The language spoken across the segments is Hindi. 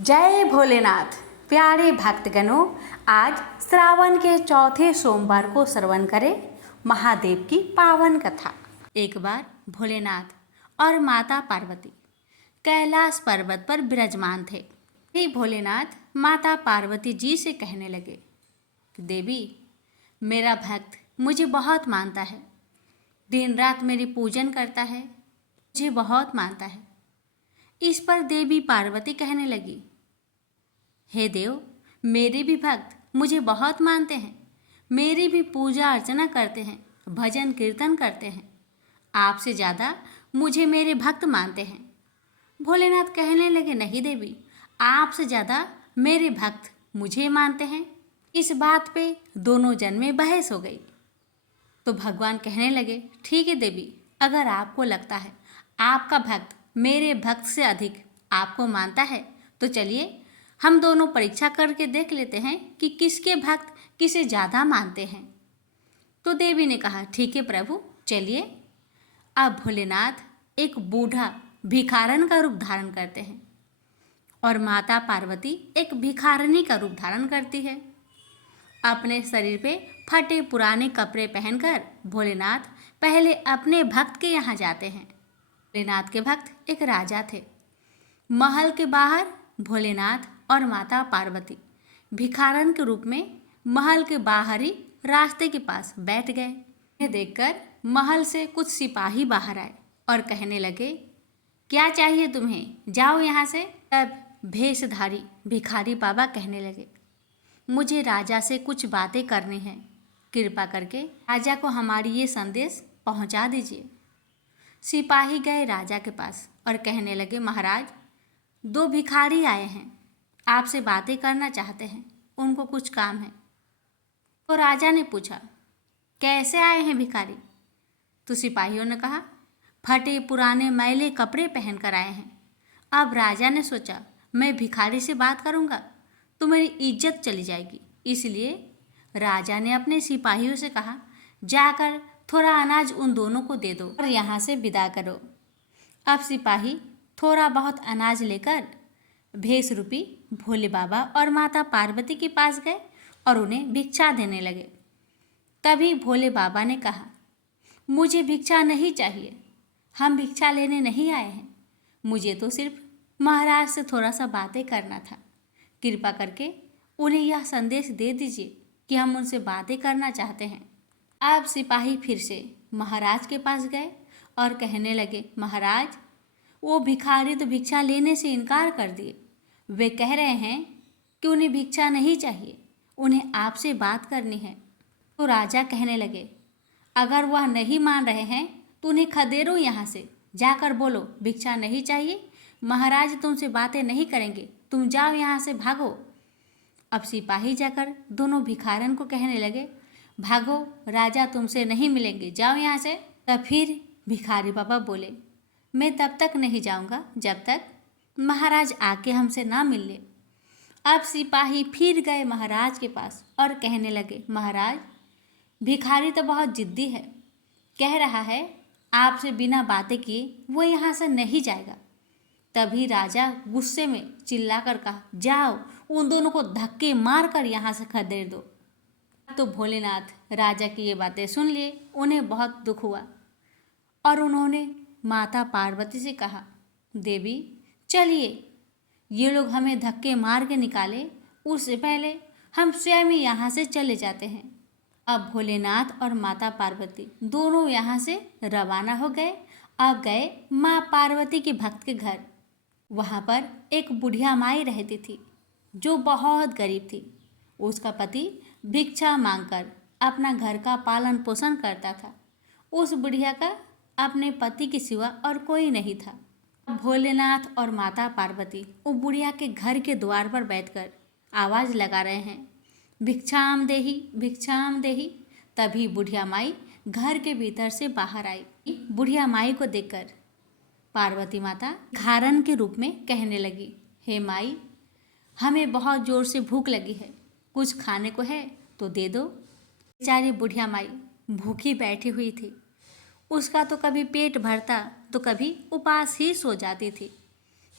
जय भोलेनाथ। प्यारे भक्तगणों, आज श्रावण के चौथे सोमवार को श्रवण करें महादेव की पावन कथा। एक बार भोलेनाथ और माता पार्वती कैलाश पर्वत पर विराजमान थे। हे भोलेनाथ माता पार्वती जी से कहने लगे, देवी मेरा भक्त मुझे बहुत मानता है, दिन रात मेरी पूजन करता है, मुझे बहुत मानता है। इस पर देवी पार्वती कहने लगी, हे देव मेरे भी भक्त मुझे बहुत मानते हैं, मेरी भी पूजा अर्चना करते हैं, भजन कीर्तन करते हैं, आपसे ज़्यादा मुझे मेरे भक्त मानते हैं। भोलेनाथ कहने लगे, नहीं देवी, आपसे ज़्यादा मेरे भक्त मुझे मानते हैं। इस बात पे दोनों जन में बहस हो गई। तो भगवान कहने लगे, ठीक है देवी, अगर आपको लगता है आपका भक्त मेरे भक्त से अधिक आपको मानता है तो चलिए हम दोनों परीक्षा करके देख लेते हैं कि किसके भक्त किसे ज़्यादा मानते हैं। तो देवी ने कहा, ठीक है प्रभु, चलिए। अब भोलेनाथ एक बूढ़ा भिखारन का रूप धारण करते हैं और माता पार्वती एक भिखारनी का रूप धारण करती है। अपने शरीर पे फटे पुराने कपड़े पहनकर भोलेनाथ पहले अपने भक्त के यहाँ जाते हैं। भोलेनाथ के भक्त एक राजा थे। महल के बाहर भोलेनाथ और माता पार्वती भिखारन के रूप में महल के बाहरी रास्ते के पास बैठ गए। यह देखकर महल से कुछ सिपाही बाहर आए और कहने लगे, क्या चाहिए तुम्हें, जाओ यहाँ से। तब भेषधारी भिखारी बाबा कहने लगे, मुझे राजा से कुछ बातें करनी हैं, कृपा करके राजा को हमारी ये संदेश पहुँचा दीजिए। सिपाही गए राजा के पास और कहने लगे, महाराज दो भिखारी आए हैं, आपसे बातें करना चाहते हैं, उनको कुछ काम है। तो राजा ने पूछा, कैसे आए हैं भिखारी? तो सिपाहियों ने कहा, फटे पुराने मैले कपड़े पहनकर आए हैं। अब राजा ने सोचा, मैं भिखारी से बात करूंगा तो मेरी इज्जत चली जाएगी, इसलिए राजा ने अपने सिपाहियों से कहा, जाकर थोड़ा अनाज उन दोनों को दे दो और यहाँ से विदा करो। अब सिपाही थोड़ा बहुत अनाज लेकर भेष रूपी भोले बाबा और माता पार्वती के पास गए और उन्हें भिक्षा देने लगे। तभी भोले बाबा ने कहा, मुझे भिक्षा नहीं चाहिए, हम भिक्षा लेने नहीं आए हैं, मुझे तो सिर्फ महाराज से थोड़ा सा बातें करना था, कृपा करके उन्हें यह संदेश दे दीजिए कि हम उनसे बातें करना चाहते हैं। अब सिपाही फिर से महाराज के पास गए और कहने लगे, महाराज वो भिखारी तो भिक्षा लेने से इनकार कर दिए, वे कह रहे हैं कि उन्हें भिक्षा नहीं चाहिए, उन्हें आपसे बात करनी है। तो राजा कहने लगे, अगर वह नहीं मान रहे हैं तो उन्हें खदेड़ो यहाँ से, जाकर बोलो भिक्षा नहीं चाहिए, महाराज तुमसे बातें नहीं करेंगे, तुम जाओ यहाँ से, भागो। अब सिपाही जाकर दोनों भिखारन को कहने लगे, भागो, राजा तुमसे नहीं मिलेंगे, जाओ यहाँ से। तब फिर भिखारी बाबा बोले, मैं तब तक नहीं जाऊँगा जब तक महाराज आके हमसे ना मिल ले। अब सिपाही फिर गए महाराज के पास और कहने लगे, महाराज भिखारी तो बहुत जिद्दी है, कह रहा है आपसे बिना बातें किए वो यहाँ से नहीं जाएगा। तभी राजा गुस्से में चिल्लाकर कहा, जाओ उन दोनों को धक्के मार कर यहाँ से खदेड़ दो। तो भोलेनाथ राजा की ये बातें सुन लिए, उन्हें बहुत दुख हुआ और उन्होंने माता पार्वती से कहा, देवी चलिए, ये लोग हमें धक्के मार के निकाले, उससे पहले हम स्वयं ही यहाँ से चले जाते हैं। अब भोलेनाथ और माता पार्वती दोनों यहाँ से रवाना हो गए। अब गए माँ पार्वती के भक्त के घर। वहाँ पर एक बुढ़िया माई रहती थी जो बहुत गरीब थी। उसका पति भिक्षा मांगकर अपना घर का पालन पोषण करता था। उस बुढ़िया का अपने पति के सिवा और कोई नहीं था। भोलेनाथ और माता पार्वती वो बुढ़िया के घर के द्वार पर बैठकर आवाज़ लगा रहे हैं, भिक्षाम देही, भिक्षाम देही। तभी बुढ़िया माई घर के भीतर से बाहर आई। बुढ़िया माई को देखकर पार्वती माता भिखारन के रूप में कहने लगी, हे माई, हमें बहुत ज़ोर से भूख लगी है, कुछ खाने को है तो दे दो। बेचारी बुढ़िया माई भूखी बैठी हुई थी, उसका तो कभी पेट भरता तो कभी उपास ही सो जाती थी।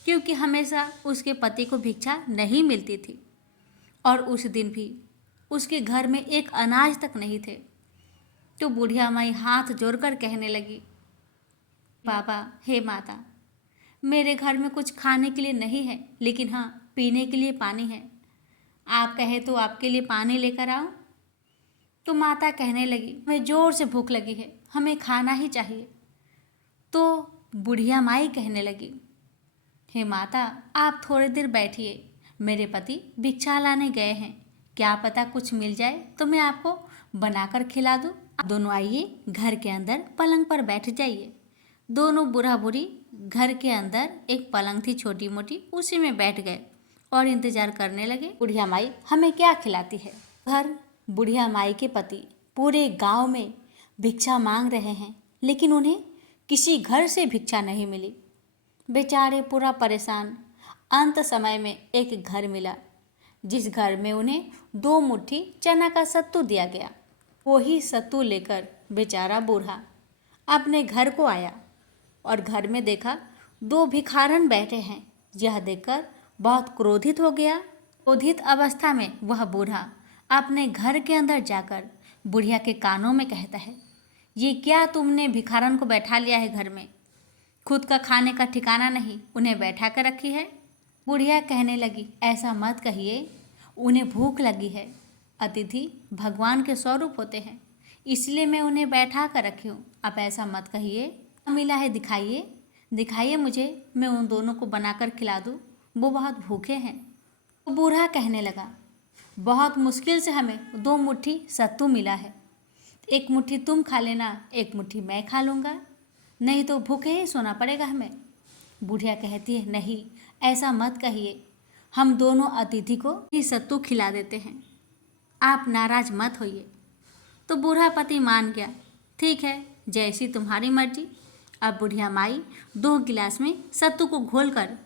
क्योंकि हमेशा उसके पति को भिक्षा नहीं मिलती थी और उस दिन भी उसके घर में एक अनाज तक नहीं थे। तो बुढ़िया माई हाथ जोड़कर कहने लगी, बाबा, हे माता, मेरे घर में कुछ खाने के लिए नहीं है, लेकिन हाँ, पीने के लिए पानी है। आप कहे तो आपके लिए पानी लेकर आओ। तो माता कहने लगी, हमें जोर से भूख लगी है, हमें खाना ही चाहिए। तो बुढ़िया माई कहने लगी, हे माता, आप थोड़ी देर बैठिए, मेरे पति भिक्षा लाने गए हैं, क्या पता कुछ मिल जाए तो मैं आपको बनाकर खिला दूँ। आप दोनों आइए, घर के अंदर पलंग पर बैठ जाइए। दोनों बूढ़ा बूढ़ी घर के अंदर एक पलंग थी छोटी मोटी, उसी में बैठ गए और इंतजार करने लगे, बुढ़िया माई हमें क्या खिलाती है। घर बुढ़िया माई के पति पूरे गांव में भिक्षा मांग रहे हैं, लेकिन उन्हें किसी घर से भिक्षा नहीं मिली। बेचारे पूरा परेशान। अंत समय में एक घर मिला, जिस घर में उन्हें 2 मुट्ठी चना का सत्तू दिया गया। वही सत्तू लेकर बेचारा बूढ़ा अपने घर को आया और घर में देखा 2 भिखारन बैठे हैं। यह देखकर बहुत क्रोधित हो गया। क्रोधित अवस्था में वह बूढ़ा अपने घर के अंदर जाकर बुढ़िया के कानों में कहता है, ये क्या तुमने भिखारन को बैठा लिया है घर में? खुद का खाने का ठिकाना नहीं, उन्हें बैठा कर रखी है। बुढ़िया कहने लगी, ऐसा मत कहिए, उन्हें भूख लगी है। अतिथि भगवान के स्वरूप होते हैं, इसलिए मैं उन्हें बैठा कर रखी हूँ। आप ऐसा मत कहिए। क्या मिला है दिखाइए, दिखाइए मुझे, मैं उन दोनों को बनाकर खिला दूँ, वो बहुत भूखे हैं। तो बूढ़ा कहने लगा, बहुत मुश्किल से हमें 2 मुट्ठी सत्तू मिला है, 1 मुट्ठी तुम खा लेना, 1 मुट्ठी मैं खा लूँगा, नहीं तो भूखे ही सोना पड़ेगा हमें। बुढ़िया कहती है, नहीं, ऐसा मत कहिए, हम दोनों अतिथि को ही सत्तू खिला देते हैं, आप नाराज मत होइए। तो बूढ़ा पति मान गया, ठीक है, जैसी तुम्हारी मर्जी। अब बुढ़िया माई 2 गिलास में सत्तू को घोलकर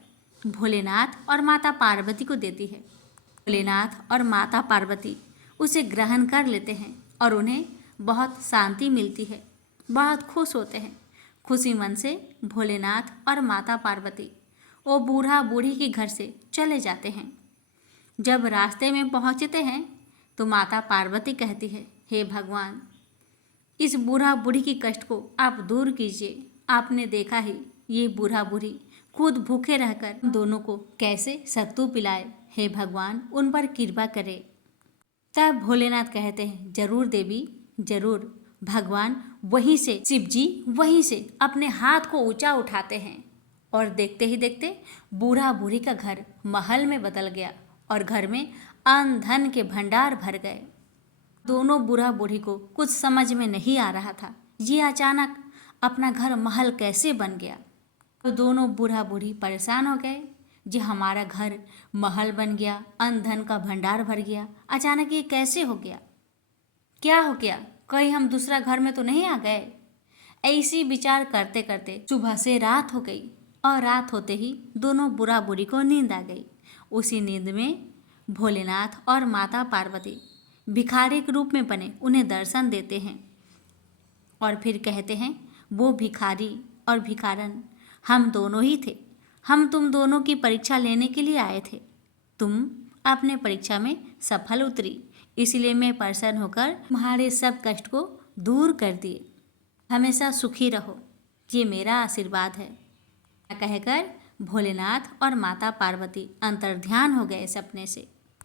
भोलेनाथ और माता पार्वती को देती है। भोलेनाथ और माता पार्वती उसे ग्रहण कर लेते हैं और उन्हें बहुत शांति मिलती है, बहुत खुश होते हैं। खुशी मन से भोलेनाथ और माता पार्वती वो बूढ़ा बूढ़ी के घर से चले जाते हैं। जब रास्ते में पहुंचते हैं तो माता पार्वती कहती है, हे भगवान, इस बूढ़ा बूढ़ी की कष्ट को आप दूर कीजिए। आपने देखा ही, ये बूढ़ा बूढ़ी खुद भूखे रहकर दोनों को कैसे सत्तू पिलाए। हे भगवान, उन पर कृपा करें। तब भोलेनाथ कहते हैं, जरूर देवी, जरूर। भगवान वहीं से, शिव जी वहीं से अपने हाथ को ऊंचा उठाते हैं और देखते ही देखते बूढ़ा बूढ़ी का घर महल में बदल गया और घर में अन्न धन के भंडार भर गए। दोनों बूढ़ा बूढ़ी को कुछ समझ में नहीं आ रहा था, ये अचानक अपना घर महल कैसे बन गया। तो दोनों बूढ़ा बूढ़ी परेशान हो गए, जी हमारा घर महल बन गया, अन्न धन का भंडार भर गया, अचानक ये कैसे हो गया, क्या हो गया, कहीं हम दूसरा घर में तो नहीं आ गए। ऐसी विचार करते करते सुबह से रात हो गई और रात होते ही दोनों बूढ़ा बूढ़ी को नींद आ गई। उसी नींद में भोलेनाथ और माता पार्वती भिखारी के रूप में बने उन्हें दर्शन देते हैं और फिर कहते हैं, वो भिखारी और भिखारन हम दोनों ही थे, हम तुम दोनों की परीक्षा लेने के लिए आए थे। तुम अपने परीक्षा में सफल उतरी, इसलिए मैं प्रसन्न होकर तुम्हारे सब कष्ट को दूर कर दिए। हमेशा सुखी रहो, ये मेरा आशीर्वाद है। कहकर भोलेनाथ और माता पार्वती अंतर्ध्यान हो गए सपने से।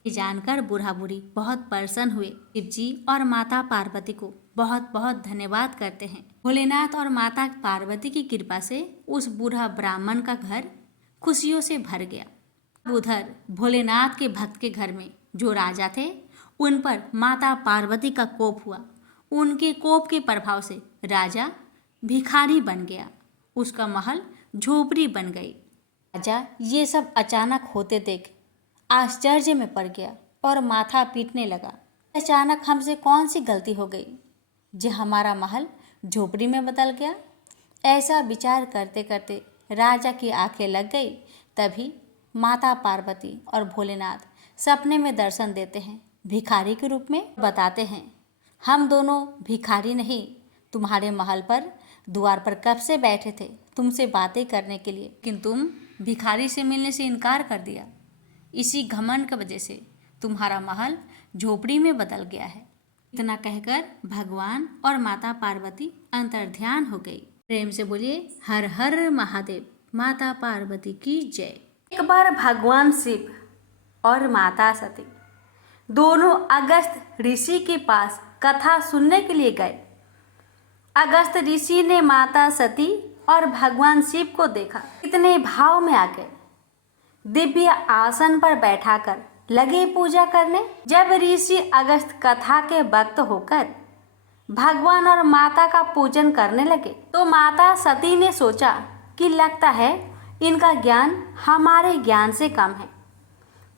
ये जानकर बूढ़ा बूढ़ी बहुत प्रसन्न हुए। शिव जी और माता पार्वती को बहुत बहुत धन्यवाद करते हैं। भोलेनाथ और माता पार्वती की कृपा से उस बूढ़ा ब्राह्मण का घर खुशियों से भर गया। उधर भोलेनाथ के भक्त के घर में जो राजा थे, उन पर माता पार्वती का कोप हुआ। उनके कोप के प्रभाव से राजा भिखारी बन गया, उसका महल झोपड़ी बन गई। राजा ये सब अचानक होते देख आश्चर्य में पड़ गया और माथा पीटने लगा। अचानक हमसे कौन सी गलती हो गई जो हमारा महल झोपड़ी में बदल गया। ऐसा विचार करते करते राजा की आंखें लग गई। तभी माता पार्वती और भोलेनाथ सपने में दर्शन देते हैं, भिखारी के रूप में बताते हैं, हम दोनों भिखारी नहीं, तुम्हारे महल पर द्वार पर कब से बैठे थे तुमसे बातें करने के लिए, लेकिन तुम भिखारी से मिलने से इनकार कर दिया। इसी घमंड की वजह से तुम्हारा महल झोपड़ी में बदल गया है। इतना कहकर भगवान और माता पार्वती अंतर्ध्यान हो गई। प्रेम से बोलिए हर हर महादेव, माता पार्वती की जय। एक बार भगवान शिव और माता सती दोनों अगस्त ऋषि के पास कथा सुनने के लिए गए। अगस्त ऋषि ने माता सती और भगवान शिव को देखा, इतने भाव में आ गए। दिव्य आसन पर बैठाकर लगे पूजा करने। जब ऋषि अगस्त कथा के वक्त होकर भगवान और माता का पूजन करने लगे तो माता सती ने सोचा कि लगता है इनका ज्ञान हमारे ज्ञान से कम है,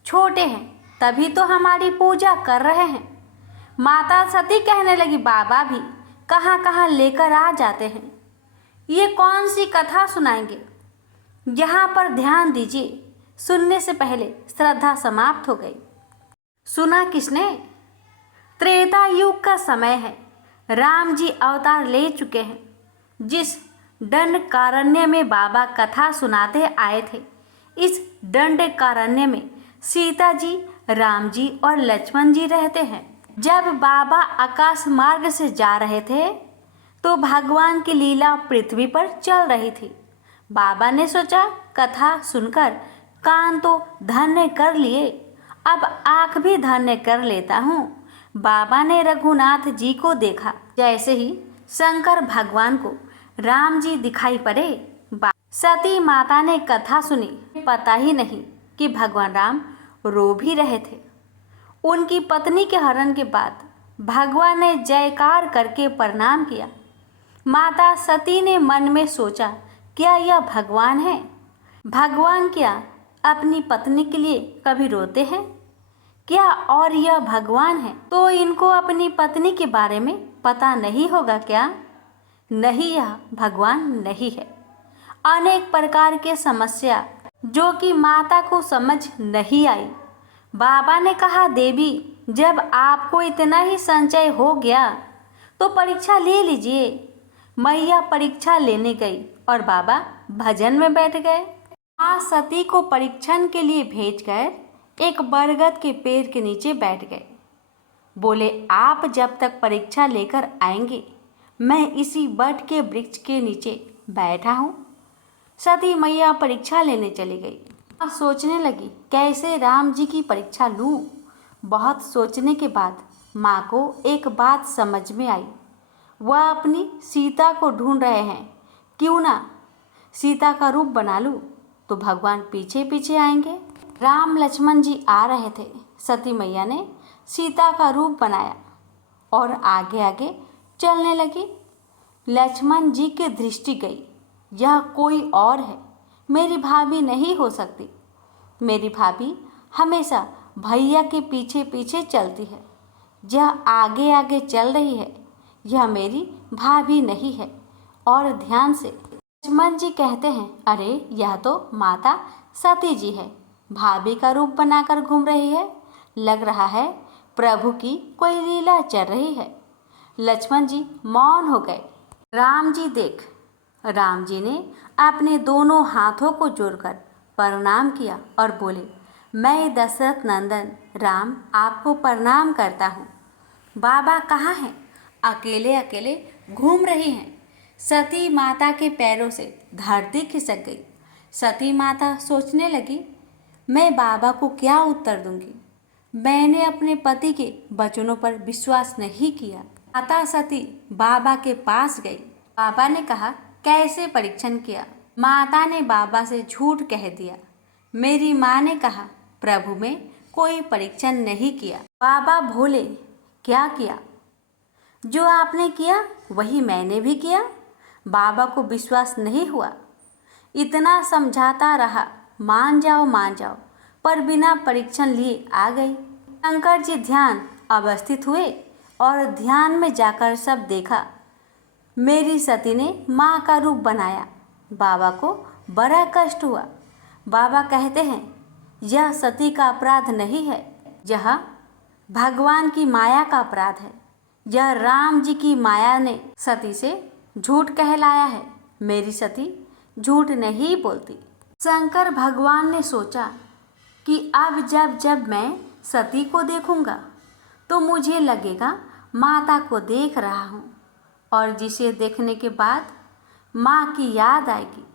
छोटे हैं तभी तो हमारी पूजा कर रहे हैं। माता सती कहने लगी, बाबा भी कहाँ कहाँ लेकर आ जाते हैं, ये कौन सी कथा सुनाएंगे, यहाँ पर ध्यान दीजिए। सुनने से पहले श्रद्धा समाप्त हो गई। सुना किसने? त्रेता युग का समय है, राम जी अवतार ले चुके हैं। जिस दंडकारण्य में बाबा कथा सुनाते आए थे, इस दंडकारण्य में सीता जी, राम जी और लक्ष्मण जी रहते हैं। जब बाबा आकाश मार्ग से जा रहे थे तो भगवान की लीला पृथ्वी पर चल रही थी। बाबा ने सोचा कथा सुनकर कान तो धन्य कर लिए, अब आँख भी धन्य कर लेता हूँ। बाबा ने रघुनाथ जी को देखा। जैसे ही शंकर भगवान को राम जी दिखाई पड़े, सती माता ने कथा सुनी। पता ही नहीं कि भगवान राम रो भी रहे थे। उनकी पत्नी के हरण के बाद भगवान ने जयकार करके प्रणाम किया। माता सती ने मन में सोचा, क्या यह भगवान है? भगवान क्या अपनी पत्नी के लिए कभी रोते हैं क्या? और यह भगवान है तो इनको अपनी पत्नी के बारे में पता नहीं होगा क्या? नहीं, यह भगवान नहीं है। अनेक प्रकार के समस्या जो कि माता को समझ नहीं आई। बाबा ने कहा, देवी जब आपको इतना ही संचय हो गया तो परीक्षा ले लीजिए। मैया परीक्षा लेने गई और बाबा भजन में बैठ गए। माँ सती को परीक्षण के लिए भेजकर एक बरगद के पेड़ के नीचे बैठ गए। बोले, आप जब तक परीक्षा लेकर आएंगे मैं इसी बट के वृक्ष के नीचे बैठा हूँ। सती मैया परीक्षा लेने चली गई। सोचने लगी कैसे राम जी की परीक्षा लूँ। बहुत सोचने के बाद माँ को एक बात समझ में आई। वह अपनी सीता को ढूंढ रहे हैं, क्यों ना सीता का रूप बना लूँ तो भगवान पीछे पीछे आएंगे। राम लक्ष्मण जी आ रहे थे। सती मैया ने सीता का रूप बनाया और आगे आगे चलने लगी। लक्ष्मण जी की दृष्टि गई, यह कोई और है, मेरी भाभी नहीं हो सकती। मेरी भाभी हमेशा भैया के पीछे पीछे चलती है, यह आगे आगे चल रही है, यह मेरी भाभी नहीं है। और ध्यान से लक्ष्मण जी कहते हैं, अरे यह तो माता सती जी है, भाभी का रूप बनाकर घूम रही है। लग रहा है प्रभु की कोई लीला चल रही है। लक्ष्मण जी मौन हो गए। राम जी देख, राम जी ने अपने दोनों हाथों को जोड़कर प्रणाम किया और बोले, मैं दशरथ नंदन राम आपको प्रणाम करता हूँ। बाबा कहाँ हैं? अकेले अकेले घूम रही हैं। सती माता के पैरों से धरती खिसक गई। सती माता सोचने लगी, मैं बाबा को क्या उत्तर दूंगी। मैंने अपने पति के वचनों पर विश्वास नहीं किया। माता सती बाबा के पास गई। बाबा ने कहा, कैसे परीक्षण किया? माता ने बाबा से झूठ कह दिया। मेरी माँ ने कहा, प्रभु में कोई परीक्षण नहीं किया। बाबा भोले, क्या किया? जो आपने किया वही मैंने भी किया। बाबा को विश्वास नहीं हुआ। इतना समझाता रहा, मान जाओ, पर बिना परीक्षण लिए आ गई। शंकर जी ध्यान अवस्थित हुए और ध्यान में जाकर सब देखा। मेरी सती ने माँ का रूप बनाया। बाबा को बड़ा कष्ट हुआ। बाबा कहते हैं, यह सती का अपराध नहीं है, यह भगवान की माया का अपराध है। यह राम जी की माया ने सती से झूठ कहलाया है। मेरी सती झूठ नहीं बोलती। शंकर भगवान ने सोचा कि अब जब जब मैं सती को देखूंगा तो मुझे लगेगा माता को देख रहा हूँ, और जिसे देखने के बाद माँ की याद आएगी,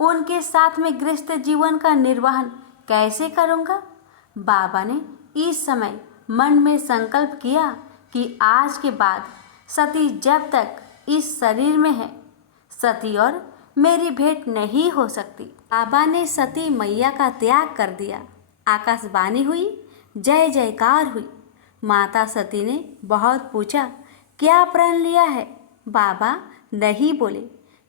उनके साथ में गृहस्थ जीवन का निर्वहन कैसे करूँगा। बाबा ने इस समय मन में संकल्प किया कि आज के बाद सती जब तक इस शरीर में है, सती और मेरी भेंट नहीं हो सकती। बाबा ने सती मैया का त्याग कर दिया। आकाशवाणी हुई, जय जयकार हुई। माता सती ने बहुत पूछा, क्या प्रण लिया है? बाबा नहीं बोले।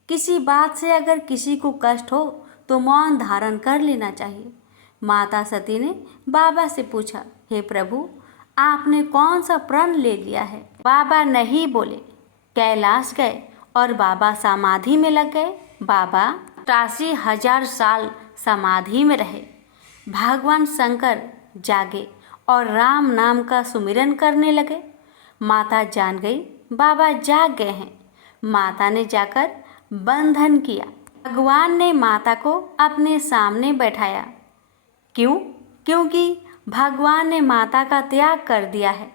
किसी बात से अगर किसी को कष्ट हो तो मौन धारण कर लेना चाहिए। माता सती ने बाबा से पूछा, हे प्रभु, आपने कौन सा प्रण ले लिया है? बाबा नहीं बोले। कैलाश गए और बाबा समाधि में लग गए। बाबा 88,000 साल समाधि में रहे। भगवान शंकर जागे और राम नाम का सुमिरन करने लगे। माता जान गई बाबा जाग गए हैं। माता ने जाकर बंधन किया। भगवान ने माता को अपने सामने बैठाया। क्यों? क्योंकि भगवान ने माता का त्याग कर दिया है।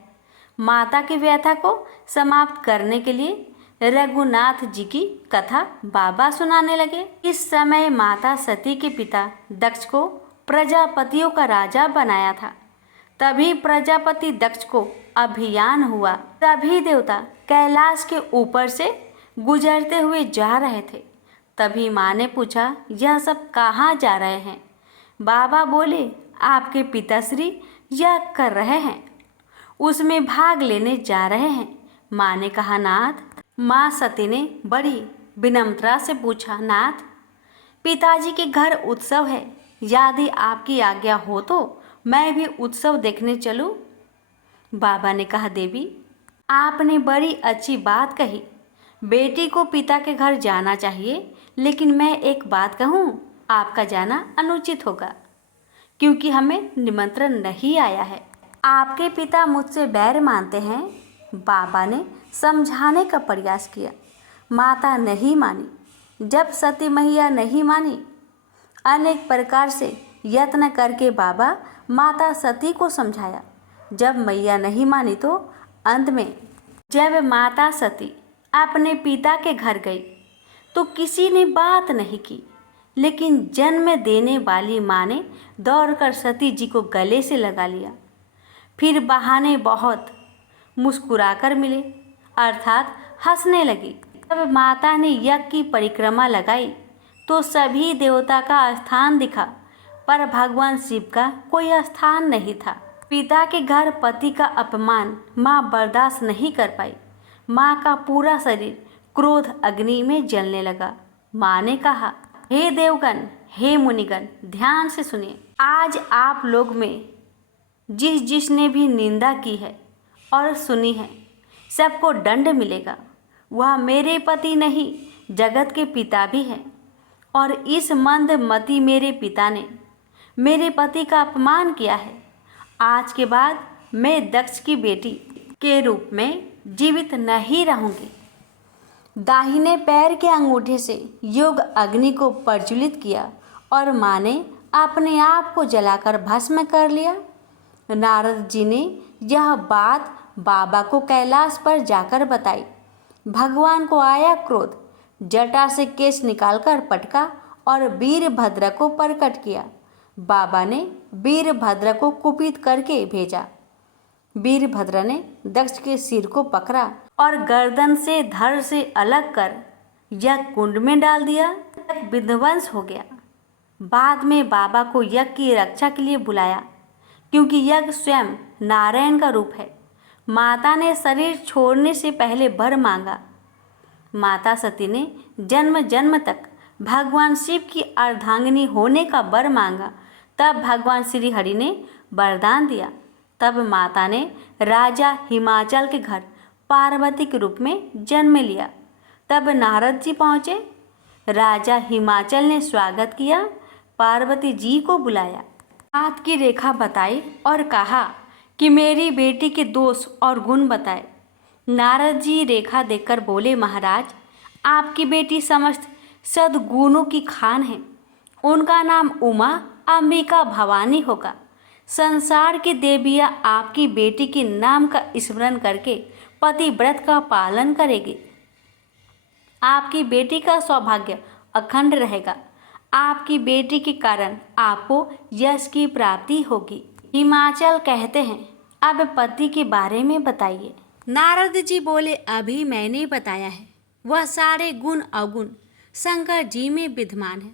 माता की व्यथा को समाप्त करने के लिए रघुनाथ जी की कथा बाबा सुनाने लगे। इस समय माता सती के पिता दक्ष को प्रजापतियों का राजा बनाया था। तभी प्रजापति दक्ष को अभियान हुआ। सभी देवता कैलाश के ऊपर से गुजरते हुए जा रहे थे। तभी माँ ने पूछा, यह सब कहाँ जा रहे हैं? बाबा बोले, आपके पिताश्री यज्ञ कर रहे हैं, उसमें भाग लेने जा रहे हैं। माँ ने कहा, नाथ। माँ सती ने बड़ी विनम्रता से पूछा, नाथ, पिताजी के घर उत्सव है, यदि आपकी आज्ञा हो तो मैं भी उत्सव देखने चलूं? बाबा ने कहा, देवी, आपने बड़ी अच्छी बात कही। बेटी को पिता के घर जाना चाहिए, लेकिन मैं एक बात कहूँ, आपका जाना अनुचित होगा, क्योंकि हमें निमंत्रण नहीं आया है। आपके पिता मुझसे बैर मानते हैं। बाबा ने समझाने का प्रयास किया। माता नहीं मानी। जब सती मैया नहीं मानी, अनेक प्रकार से यत्न करके बाबा माता सती को समझाया। जब मैया नहीं मानी तो अंत में जब माता सती अपने पिता के घर गई तो किसी ने बात नहीं की, लेकिन जन्म देने वाली माँ ने दौड़कर सती जी को गले से लगा लिया। फिर बहाने बहुत मुस्कुराकर मिले, अर्थात हंसने लगी। जब माता ने यज्ञ की परिक्रमा लगाई तो सभी देवता का स्थान दिखा, पर भगवान शिव का कोई स्थान नहीं था। पिता के घर पति का अपमान माँ बर्दाश्त नहीं कर पाई। माँ का पूरा शरीर क्रोध अग्नि में जलने लगा। माँ ने कहा, हे देवगण, हे मुनिगण, ध्यान से सुनिए। आज आप लोग में जिसने भी निंदा की है और सुनी है, सबको दंड मिलेगा। वह मेरे पति नहीं, जगत के पिता भी हैं, और इस मंदमती मेरे पिता ने मेरे पति का अपमान किया है। आज के बाद मैं दक्ष की बेटी के रूप में जीवित नहीं रहूंगी। दाहिने पैर के अंगूठे से योग अग्नि को प्रज्वलित किया और माँ ने अपने आप को जलाकर भस्म कर लिया। नारद जी ने यह बात बाबा को कैलाश पर जाकर बताई। भगवान को आया क्रोध, जटा से केश निकालकर पटका और वीरभद्र को प्रकट किया। बाबा ने वीरभद्र को कुपित करके भेजा। वीरभद्र ने दक्ष के सिर को पकड़ा और गर्दन से धड़ से अलग कर यज्ञ कुंड में डाल दिया। विध्वंस हो गया। बाद में बाबा को यज्ञ की रक्षा के लिए बुलाया, क्योंकि यज्ञ स्वयं नारायण का रूप है। माता ने शरीर छोड़ने से पहले वर मांगा। माता सती ने जन्म जन्म तक भगवान शिव की अर्धांगिनी होने का वर मांगा। तब भगवान श्री हरि ने वरदान दिया। तब माता ने राजा हिमाचल के घर पार्वती के रूप में जन्म लिया। तब नारद जी पहुँचे। राजा हिमाचल ने स्वागत किया, पार्वती जी को बुलाया, हाथ की रेखा बताई और कहा कि मेरी बेटी के दोष और गुण बताए। नारद जी रेखा देखकर बोले, महाराज, आपकी बेटी समस्त सद्गुणों की खान है। उनका नाम उमा अंबिका भवानी होगा। संसार की देवियाँ आपकी बेटी के नाम का स्मरण करके पतिव्रत का पालन करेगी। आपकी बेटी का सौभाग्य अखंड रहेगा। आपकी बेटी के कारण आपको यश की प्राप्ति होगी। हिमाचल कहते हैं, अब पति के बारे में बताइए। नारद जी बोले, अभी मैंने बताया है, वह सारे गुण अवगुण शंकर जी में विद्यमान है।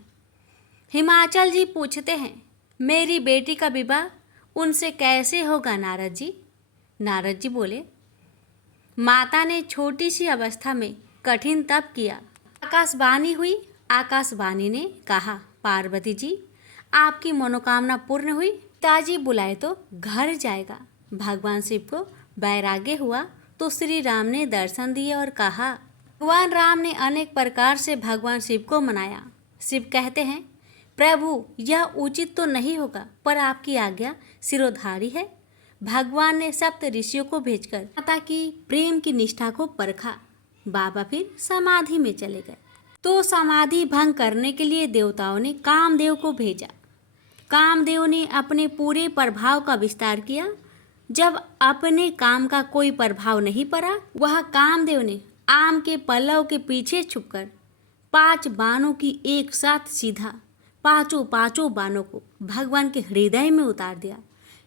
हिमाचल जी पूछते हैं, मेरी बेटी का विवाह उनसे कैसे होगा नारद जी? नारद जी बोले, माता ने छोटी सी अवस्था में कठिन तप किया। आकाशवाणी हुई। आकाशवाणी ने कहा, पार्वती जी आपकी मनोकामना पूर्ण हुई। पिताजी बुलाए तो घर जाएगा। भगवान शिव को वैराग्य हुआ तो श्री राम ने दर्शन दिए और कहा। भगवान राम ने अनेक प्रकार से भगवान शिव को मनाया। शिव कहते हैं, प्रभु यह उचित तो नहीं होगा, पर आपकी आज्ञा सिरोधारी है। भगवान ने सप्त ऋषियों को भेजकर माता की प्रेम की निष्ठा को परखा। बाबा फिर समाधि में चले गए तो समाधि भंग करने के लिए देवताओं ने कामदेव को भेजा। कामदेव ने अपने पूरे प्रभाव का विस्तार किया। जब अपने काम का कोई प्रभाव नहीं पड़ा, वह कामदेव ने आम के पल्लव के पीछे छुपकर 5 बाणों की एक साथ सीधा पांचों बाणों को भगवान के हृदय में उतार दिया।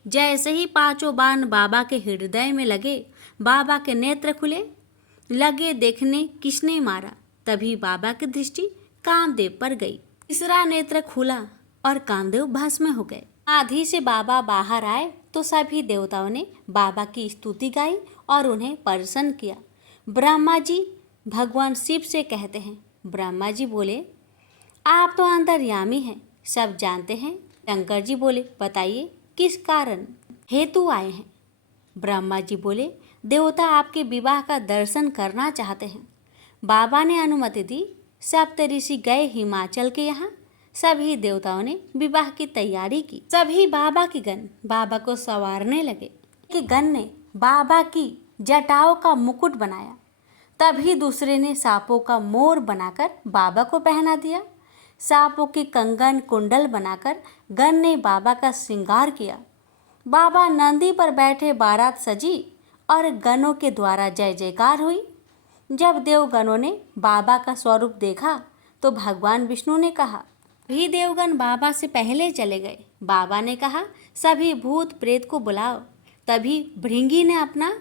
जैसे ही 5 बाण बाबा के हृदय में लगे, बाबा के नेत्र खुले। लगे देखने किसने मारा, तभी बाबा की दृष्टि कामदेव पर गई। तीसरा नेत्र खुला और कामदेव भस्म हो गए। आधी से बाबा बाहर आए तो सभी देवताओं ने बाबा की स्तुति गाई और उन्हें प्रसन्न किया। ब्रह्मा जी भगवान शिव से कहते हैं। ब्रह्मा जी बोले, आप तो अंतर्यामी हैं, सब जानते हैं। शंकर जी बोले, बताइए किस कारण हेतु आए हैं? ब्रह्मा जी बोले, देवता आपके विवाह का दर्शन करना चाहते हैं। बाबा ने अनुमति दी। सप्त ऋषि गए हिमाचल के यहाँ। सभी देवताओं ने विवाह की तैयारी की। सभी बाबा के गण बाबा को संवारने लगे। एक गण ने बाबा की जटाओं का मुकुट बनाया, तभी दूसरे ने सांपों का मोर बनाकर बाबा को पहना दिया। सांपों के कंगन कुंडल बनाकर गण ने बाबा का श्रृंगार किया। बाबा नंदी पर बैठे बारात सजी और गणों के द्वारा जय जयकार हुई। जब देवगणों ने बाबा का स्वरूप देखा तो भगवान विष्णु ने कहा, भी देवगण बाबा से पहले चले गए। बाबा ने कहा, सभी भूत प्रेत को बुलाओ। तभी भृंगी ने अपना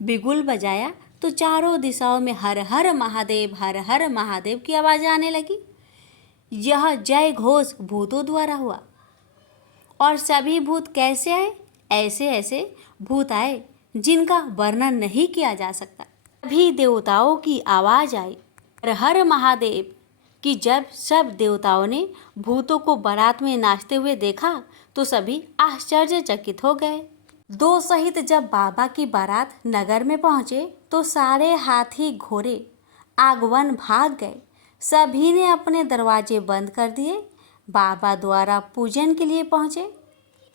बिगुल बजाया तो चारों दिशाओं में हर हर महादेव की आवाज़ आने लगी। यह जय घोष भूतों द्वारा हुआ। और सभी भूत कैसे आए? ऐसे ऐसे भूत आए जिनका वर्णन नहीं किया जा सकता। सभी देवताओं की आवाज़ आई, हर हर महादेव कि जब सब देवताओं ने भूतों को बारात में नाचते हुए देखा तो सभी आश्चर्यचकित हो गए। 2 सहित जब बाबा की बारात नगर में पहुँचे तो सारे हाथी घोड़े आगवन भाग गए। सभी ने अपने दरवाजे बंद कर दिए। बाबा द्वारा पूजन के लिए पहुँचे।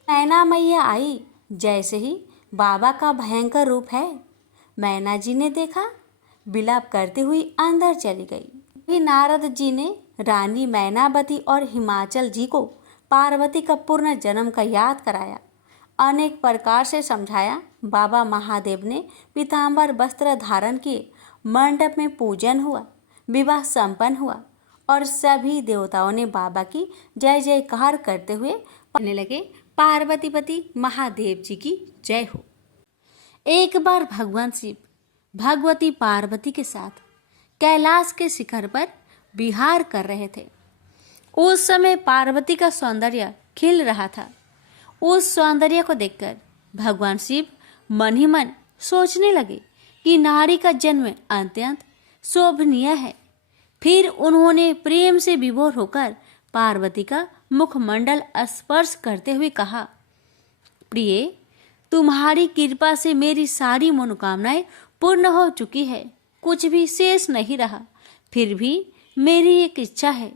मैना मैया आई। जैसे ही बाबा का भयंकर रूप है, मैना जी ने देखा, विलाप करते हुई अंदर चली गई। फिर नारद जी ने रानी मैनावती और हिमाचल जी को पार्वती का पूर्ण जन्म का याद कराया, अनेक प्रकार से समझाया। बाबा महादेव ने पीताम्बर वस्त्र धारण किए। मंडप में पूजन हुआ, विवाह संपन्न हुआ और सभी देवताओं ने बाबा की जय जयकार करते हुए कहने लगे, पार्वतीपति महादेव जी की जय हो। एक बार भगवान शिव भगवती पार्वती के साथ कैलाश के शिखर पर विहार कर रहे थे। उस समय पार्वती का सौंदर्य खिल रहा था। उस सौंदर्य को देखकर भगवान शिव मन ही मन सोचने लगे कि नारी का जन्म अत्यंत शोभनीय है। फिर उन्होंने प्रेम से विभोर होकर पार्वती का मुखमंडल स्पर्श करते हुए कहा, प्रिय, तुम्हारी कृपा से मेरी सारी मनोकामनाएं पूर्ण हो चुकी है, कुछ भी शेष नहीं रहा। फिर भी मेरी एक इच्छा है,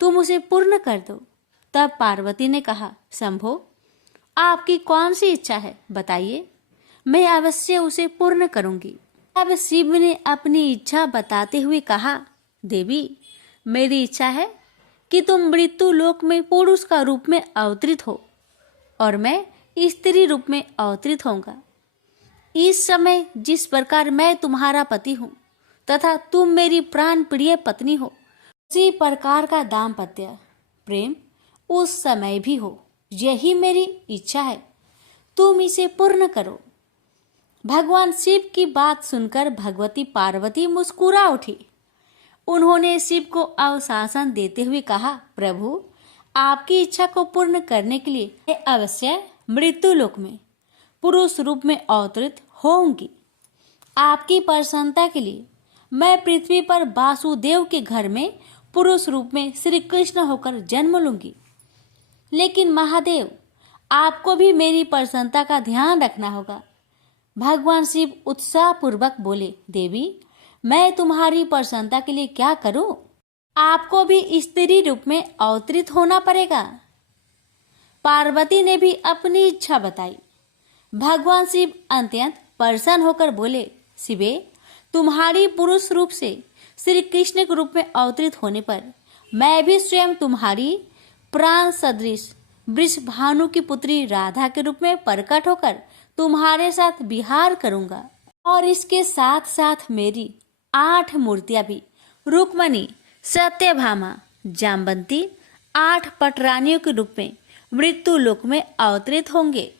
तुम उसे पूर्ण कर दो। तब पार्वती ने कहा, शंभो, आपकी कौन सी इच्छा है, बताइए, मैं अवश्य उसे पूर्ण करूंगी। अब शिव ने अपनी इच्छा बताते हुए कहा, देवी, मेरी इच्छा है कि तुम मृत्यु लोक में पुरुष का रूप में अवतरित हो और मैं स्त्री रूप में अवतरित होऊंगा। इस समय जिस प्रकार मैं तुम्हारा पति हूँ तथा तुम मेरी प्राण प्रिय पत्नी हो, उसी प्रकार का दाम्पत्य प्रेम उस समय भी हो। यही मेरी इच्छा है, तुम इसे पूर्ण करो। भगवान शिव की बात सुनकर भगवती पार्वती मुस्कुरा उठी। उन्होंने शिव को आश्वासन देते हुए कहा, प्रभु, आपकी इच्छा को पूर्ण करने के लिए मैं अवश्य मृत्यु लोक में पुरुष रूप में अवतरित होऊंगी। आपकी प्रसन्नता के लिए मैं पृथ्वी पर वासुदेव के घर में पुरुष रूप में श्री कृष्ण होकर जन्म लूंगी। लेकिन महादेव, आपको भी मेरी प्रसन्नता का ध्यान रखना होगा। भगवान शिव उत्साह पूर्वक बोले, देवी, मैं तुम्हारी प्रसन्नता के लिए क्या करूं? आपको भी स्त्री रूप में अवतरित होना पड़ेगा। पार्वती ने भी अपनी इच्छा बताई। भगवान शिव अत्यंत प्रसन्न होकर बोले, शिवे, तुम्हारी पुरुष रूप से श्री कृष्ण के रूप में अवतरित होने पर मैं भी स्वयं तुम्हारी प्राण सदृश वृषभानु की पुत्री राधा के रूप में प्रकट होकर तुम्हारे साथ विहार करूंगा। और इसके साथ साथ मेरी 8 मूर्तियां भी रुक्मणी, सत्यभामा, जाम्बंती 8 पटरानियों के रूप में मृत्यु लोक में अवतरित होंगे।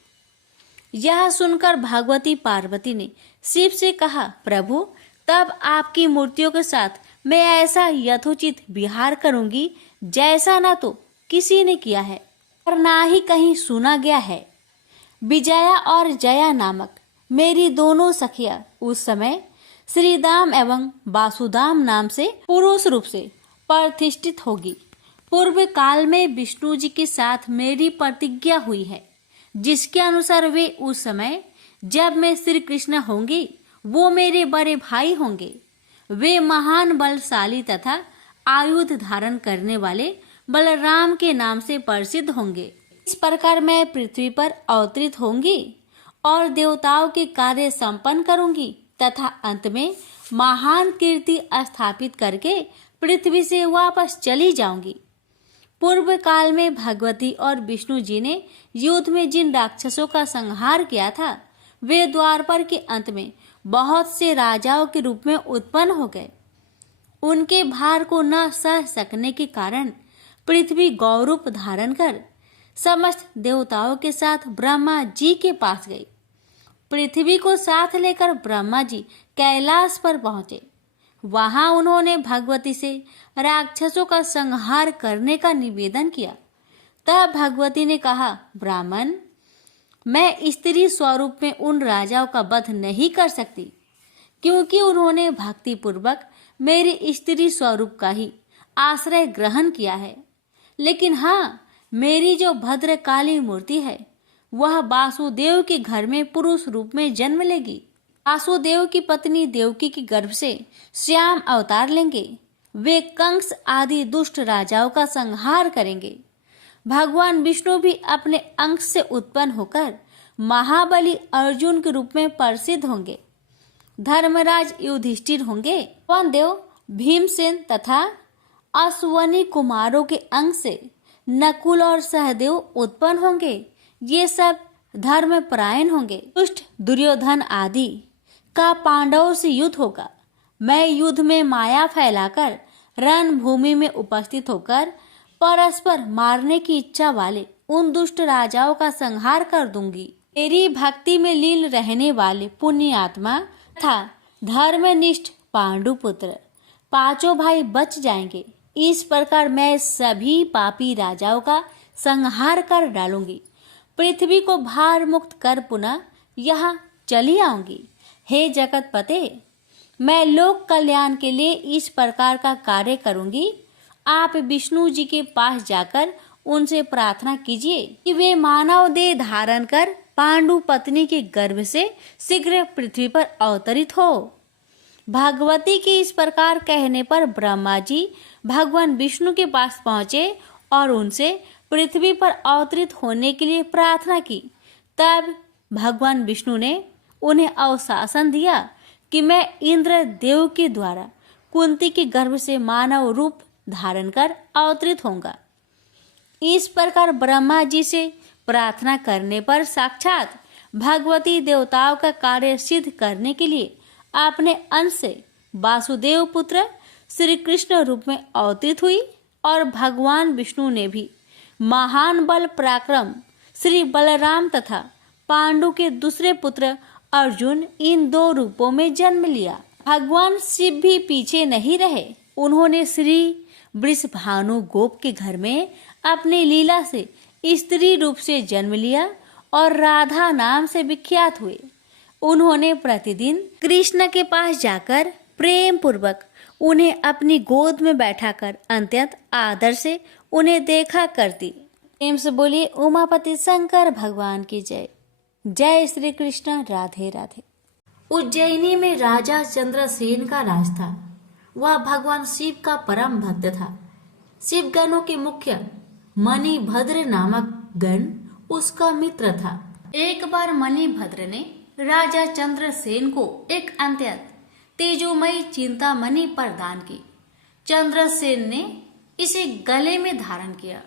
यह सुनकर भगवती पार्वती ने शिव से कहा, प्रभु, तब आपकी मूर्तियों के साथ मैं ऐसा यथोचित विहार करूंगी जैसा ना तो किसी ने किया है और ना ही कहीं सुना गया है। विजया और जया नामक मेरी दोनों सखियां उस समय श्रीदाम एवं वासुदाम नाम से पुरुष रूप से प्रतिष्ठित होगी। पूर्व काल में विष्णु जी के साथ मेरी प्रतिज्ञा हुई है, जिसके अनुसार वे उस समय जब मैं श्री कृष्ण होंगी वो मेरे बड़े भाई होंगे। वे महान बलशाली तथा आयुध धारण करने वाले बलराम के नाम से प्रसिद्ध होंगे। इस प्रकार मैं पृथ्वी पर अवतरित होंगी और देवताओं के कार्य संपन्न करूंगी तथा अंत में महान कीर्ति स्थापित करके पृथ्वी से वापस चली जाऊंगी। पूर्व काल में भगवती और विष्णु जी ने युद्ध में जिन राक्षसों का संहार किया था, वे द्वापर के अंत में बहुत से राजाओं के रूप में उत्पन्न हो गए। उनके भार को न सह सकने के कारण पृथ्वी गौरूप धारण कर समस्त देवताओं के साथ ब्रह्मा जी के पास गई। पृथ्वी को साथ लेकर ब्रह्मा जी कैलाश पर पहुंचे। वहां उन्होंने भगवती से राक्षसों का संहार करने का निवेदन किया। तब भगवती ने कहा, ब्राह्मण, मैं स्त्री स्वरूप में उन राजाओं का वध नहीं कर सकती, क्योंकि उन्होंने भक्ति पूर्वक मेरे स्त्री स्वरूप का ही आश्रय ग्रहण किया है। लेकिन हाँ, मेरी जो भद्रकाली मूर्ति है वह वासुदेव के घर में पुरुष रूप में जन्म लेगी। वासुदेव की पत्नी देवकी के गर्भ से श्याम अवतार लेंगे। वे कंस आदि दुष्ट राजाओं का संहार करेंगे। भगवान विष्णु भी अपने अंश से उत्पन्न होकर महाबली अर्जुन के रूप में प्रसिद्ध होंगे। धर्मराज युधिष्ठिर होंगे। पवन देव भीमसेन तथा अश्वनी कुमारों के अंश से नकुल और सहदेव उत्पन्न होंगे। ये सब धर्मपरायण होंगे। दुष्ट दुर्योधन आदि का पांडवों से युद्ध होगा। मैं युद्ध में माया फैलाकर रणभूमि में उपस्थित होकर परस्पर मारने की इच्छा वाले उन दुष्ट राजाओं का संहार कर दूंगी। मेरी भक्ति में लीन रहने वाले पुण्य आत्मा तथा धर्मनिष्ठ पांडुपुत्र 5 भाई बच जाएंगे। इस प्रकार मैं सभी पापी राजाओं का संहार कर डालूंगी। पृथ्वी को भार मुक्त कर पुनः यहाँ चली आऊंगी। हे जगतपते, मैं लोक कल्याण के लिए इस प्रकार का कार्य करूंगी। आप विष्णु जी के पास जाकर उनसे प्रार्थना कीजिए कि वे मानव देह धारण कर पांडु पत्नी के गर्भ से शीघ्र पृथ्वी पर अवतरित हो। भगवती के इस प्रकार कहने पर ब्रह्मा जी भगवान विष्णु के पास पहुंचे और उनसे पृथ्वी पर अवतरित होने के लिए प्रार्थना की। तब भगवान विष्णु ने उन्हें आश्वासन दिया कि मैं इंद्र देव के द्वारा कुंती के गर्भ से मानव रूप धारण कर अवतरित होगा। इस प्रकार ब्रह्मा जी से प्रार्थना करने पर साक्षात भगवती देवताओं का कार्य सिद्ध करने के लिए अपने अंश से वासुदेव पुत्र श्री कृष्ण रूप में अवतरित हुई और भगवान विष्णु ने भी महान बल पराक्रम श्री बलराम तथा पांडु के दूसरे पुत्र अर्जुन इन दो रूपों में जन्म लिया। भगवान शिव भी पीछे नहीं रहे। उन्होंने श्री वृषभानु गोप के घर में अपनी लीला से स्त्री रूप से जन्म लिया और राधा नाम से विख्यात हुए। उन्होंने प्रतिदिन कृष्ण के पास जाकर प्रेम पूर्वक उन्हें अपनी गोद में बैठाकर अत्यंत आदर से उन्हें देखा करती। प्रेम से बोलिए उमापति शंकर भगवान की जय। जय श्री कृष्ण। राधे राधे। उज्जैनी में राजा चंद्रसेन का राज था। वह भगवान शिव का परम भक्त था। शिव गणों के मुख्य मणिभद्र नामक गण उसका मित्र था। एक बार मणिभद्र ने राजा चंद्रसेन को एक अत्यंत तेजोमयी चिंतामणि प्रदान की। चंद्रसेन ने इसे गले में धारण किया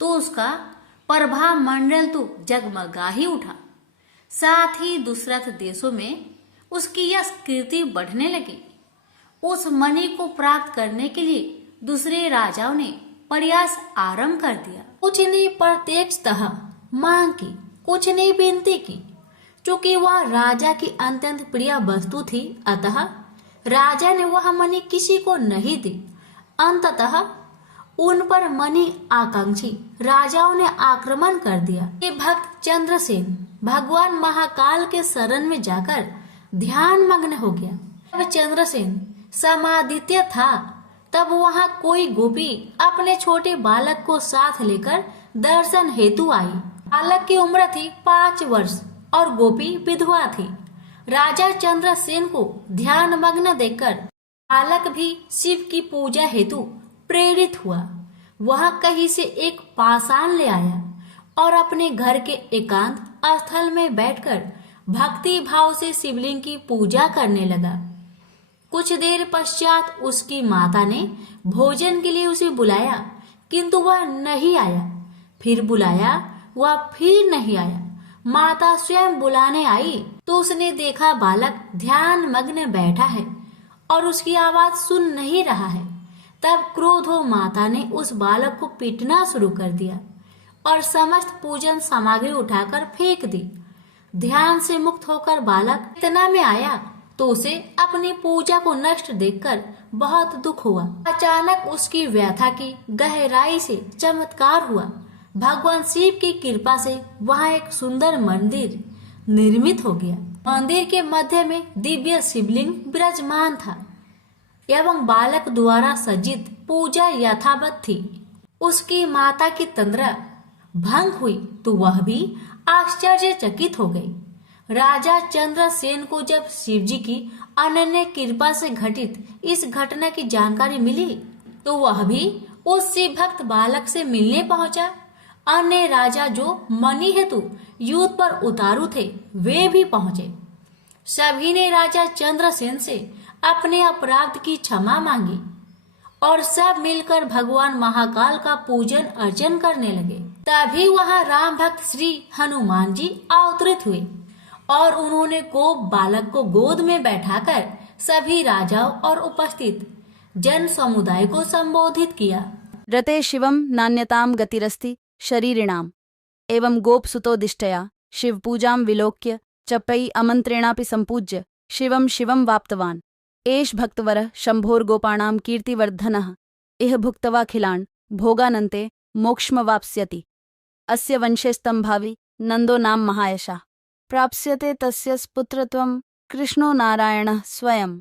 तो उसका प्रभा मंडल तो जगमगा ही उठा। साथ ही दूसरे देशों में उसकी यश कीर्ति बढ़ने लगी। उस मणि को प्राप्त करने के लिए दूसरे राजाओं ने प्रयास आरंभ कर दिया। कुछ ने प्रत्यक्षतः मांग की, कुछ ने विनती की। चूंकि वह राजा की अत्यंत प्रिय वस्तु थी, अतः राजा ने वह मणि किसी को नहीं दी। अंततः उन पर मणि आकांक्षी राजाओं ने आक्रमण कर दिया। ये भक्त चंद्रसेन भगवान महाकाल के शरण में जाकर ध्यान मग्न हो गया। जब चंद्रसेन समादित्य था तब वहां कोई गोपी अपने छोटे बालक को साथ लेकर दर्शन हेतु आई। बालक की उम्र थी 5 वर्ष और गोपी विधवा थी। राजा चंद्रसेन को ध्यान मग्न देखकर बालक भी शिव की पूजा हेतु प्रेरित हुआ। वह कहीं से एक पाषाण ले आया और अपने घर के एकांत स्थल में बैठकर भक्ति भाव से शिवलिंग की पूजा करने लगा। कुछ देर पश्चात उसकी माता ने भोजन के लिए उसे बुलाया, किंतु वह नहीं आया। फिर बुलाया, वह फिर नहीं आया। माता स्वयं बुलाने आई तो उसने देखा बालक ध्यान मग्न बैठा है और उसकी आवाज सुन नहीं रहा है। तब क्रोध हो माता ने उस बालक को पीटना शुरू कर दिया और समस्त पूजन सामग्री उठाकर फेंक दी। ध्यान से मुक्त होकर बालक इतना में आया तो उसे अपनी पूजा को नष्ट देखकर बहुत दुख हुआ। अचानक उसकी व्यथा की गहराई से चमत्कार हुआ। भगवान शिव की कृपा से वहाँ एक सुंदर मंदिर निर्मित हो गया। मंदिर के मध्य में दिव्य शिवलिंग विराजमान था एवं बालक द्वारा सज्जित पूजा यथावत थी। उसकी माता की तंद्रा भंग हुई तो वह भी आश्चर्यचकित हो गई। राजा चंद्रसेन को जब शिवजी की अनन्य कृपा से घटित इस घटना की जानकारी मिली तो वह भी उस शिव भक्त बालक से मिलने पहुंचा। अन्य राजा जो मणि हेतु युद्ध पर उतारू थे वे भी पहुंचे। सभी ने राजा चंद्रसेन से अपने अपराध की क्षमा मांगी और सब मिलकर भगवान महाकाल का पूजन अर्चन करने लगे। तभी वहां राम भक्त श्री हनुमान जी अवतरित हुए और उन्होंने गोप बालक को गोद में बैठाकर सभी राजाओं और उपस्थित जन समुदाय को संबोधित किया। रते शिवम नान्यताम गतिरस्ति शरीरिणाम एवं गोपसुतोदिष्टया शिव पूजां विलोक्य चपै अमंत्रेणापि संपूज्य शिवम शिवम वाप्तवान एष भक्तवरः शंभोर्गोपाणां कीर्तिवर्धनः इह भुक्त्वाखिलान् भोगानन्ते मोक्षमवाप्स्यति अस्य वंशे स्तंभावि नंदो नाम महायशः प्राप्स्यते तस्य पुत्रत्वं कृष्णो नारायणः स्वयं।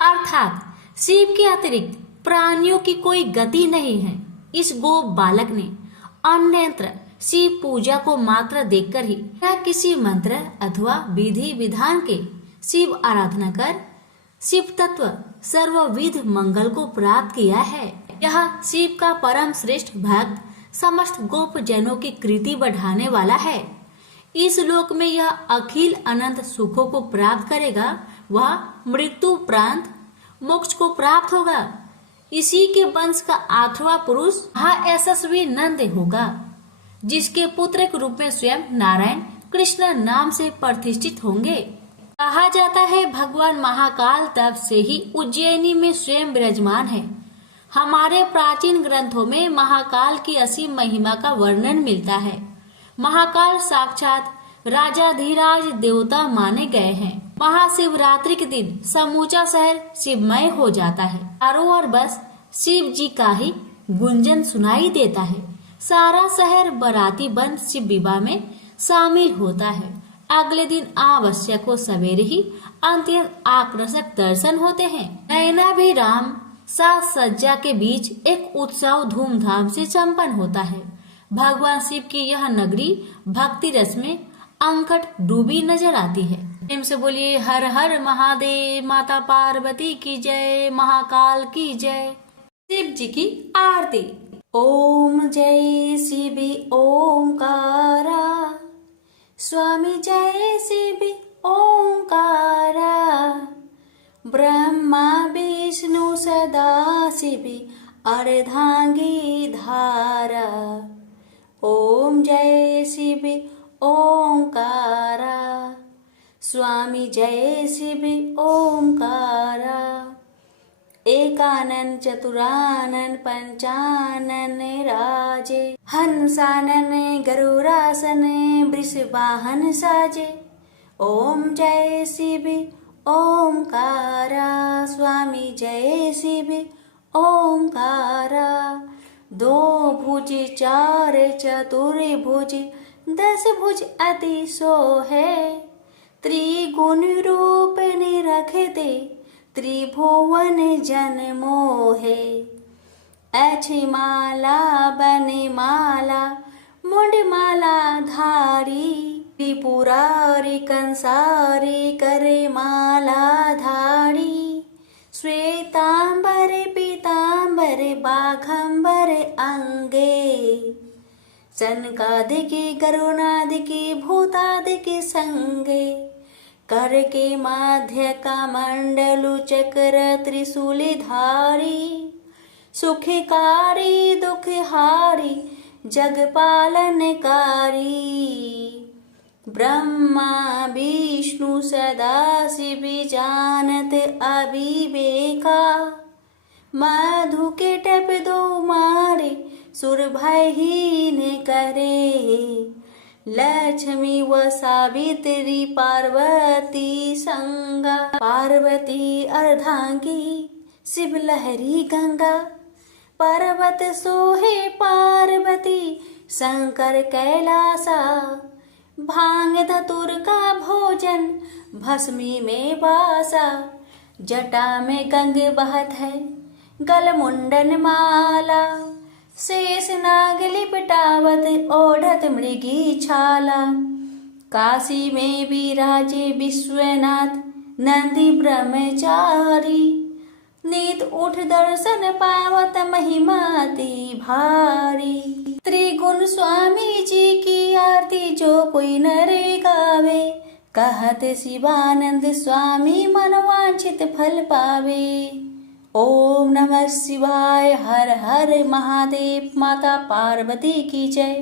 अर्थात शिव के अतिरिक्त प्राणियों की कोई गति नहीं है। इस गोप बालक ने अन्यत्र शिव पूजा को मात्र देखकर ही या किसी मंत्र अथवा विधि विधान के शिव आराधना कर शिव तत्व सर्वविध मंगल को प्राप्त किया है। यह शिव का परम श्रेष्ठ भक्त समस्त गोप जनों की कृति बढ़ाने वाला है। इस लोक में यह अखिल अनंत सुखों को प्राप्त करेगा। वह मृत्यु उपरांत मोक्ष को प्राप्त होगा। इसी के वंश का 8वां पुरुष महायशस्वी नंद होगा, जिसके पुत्र के रूप में स्वयं नारायण कृष्ण नाम से प्रतिष्ठित होंगे। कहा जाता है भगवान महाकाल तब से ही उज्जैनी में स्वयं विराजमान है। हमारे प्राचीन ग्रंथों में महाकाल की असीम महिमा का वर्णन मिलता है। महाकाल साक्षात राजाधिराज देवता माने गए हैं। महाशिवरात्रि के दिन समूचा शहर शिवमय हो जाता है। चारों ओर बस शिव जी का ही गुंजन सुनाई देता है। सारा शहर बाराती बंद शिव विवाह में शामिल होता है। अगले दिन आवश्यक को सवेरे ही अत्यंत आकर्षक दर्शन होते हैं। नयनाभिराम साज सज्जा के बीच एक उत्सव धूमधाम से संपन्न होता है। भगवान शिव की यह नगरी भक्ति रस में अंकट डूबी नजर आती है। प्रेम से बोलिए हर हर महादेव, माता पार्वती की जय, महाकाल की जय। शिव जी की आरती। ओम जय शिव ओंकारा, स्वामी जय शिव ओंकारा, ब्रह्मा विष्णु सदा शिव अर्धांगी धारा। ओम जय शिव ओंकारा, स्वामी जय शिव ओंकारा, एकानन चतुरानन पंचानन राजे, हंसानन गरुड़ासन वृषवाहन साजे। ओम जय शिव ओंकारा, स्वामी जय शिव ओंकारा, दो भुज चार चतुर्भुज 10 भुज अति सोहे, त्रिगुण रूप निरखते त्रिभुवन जन मोहे। अच्छी माला बने माला मुंड माला धारी, त्रिपुरारी कंसारी करे माला धारी। श्वेतांबर पीतांबर बाघंबर अंगे, सनकादिकी गरुणादिकी भूतादिकी संगे। कर के माध्य का मंडलु चक्र त्रिशूली धारी, सुखकारी दुखहारी जगपालनकारी। ब्रह्मा विष्णु सदा शिव जानत अविवेका, मधु के टप दो मारे सुर भयहीन करे। लक्ष्मी व सावित्री पार्वती संगा, पार्वती अर्धांगी शिव लहरी गंगा। पर्वत सोहे पार्वती शंकर कैलासा, भांग धतुर का भोजन भस्मी में बासा। जटा में गंग बहत है गल मुंडन माला, शेष नाग लिपटावत ओढ़त मृगी छाला। काशी में विराजे विश्वनाथ नंदी ब्रह्मचारी, नीत उठ दर्शन पावत महिमाति भारी। त्रिगुण स्वामी जी की आरती जो कोई नरे गावे, कहत शिवानंद स्वामी मनवांछित फल पावे। ओम नमः शिवाय, हर हर महादेव, माता पार्वती की जय।